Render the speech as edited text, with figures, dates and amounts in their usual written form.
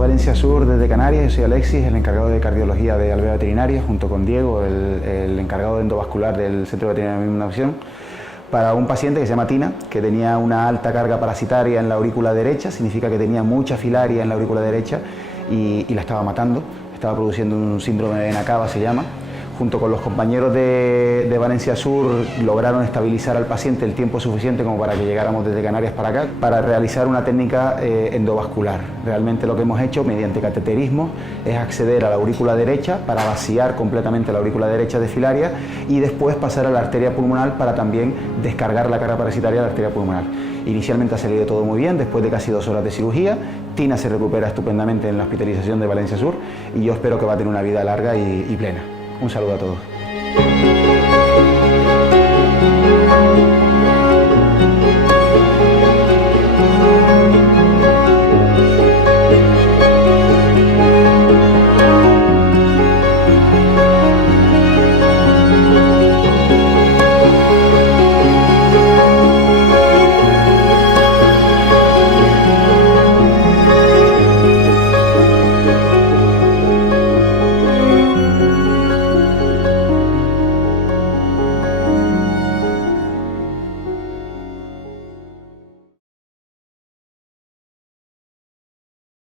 Valencia Sur desde Canarias. Yo soy Alexis, el encargado de cardiología de Alvea Veterinaria, junto con Diego, el encargado de endovascular del Centro Veterinario de Innovación, para un paciente que se llama Tina, que tenía una alta carga parasitaria en la aurícula derecha, significa que tenía mucha filaria en la aurícula derecha y la estaba matando, estaba produciendo un síndrome de vena cava, se llama. Junto con los compañeros de Valencia Sur lograron estabilizar al paciente el tiempo suficiente como para que llegáramos desde Canarias para acá para realizar una técnica endovascular. Realmente lo que hemos hecho mediante cateterismo es acceder a la aurícula derecha para vaciar completamente la aurícula derecha de filaria y después pasar a la arteria pulmonar para también descargar la carga parasitaria de la arteria pulmonar. Inicialmente ha salido todo muy bien, después de casi 2 horas de cirugía. Tina se recupera estupendamente en la hospitalización de Valencia Sur y yo espero que va a tener una vida larga y plena. Un saludo a todos.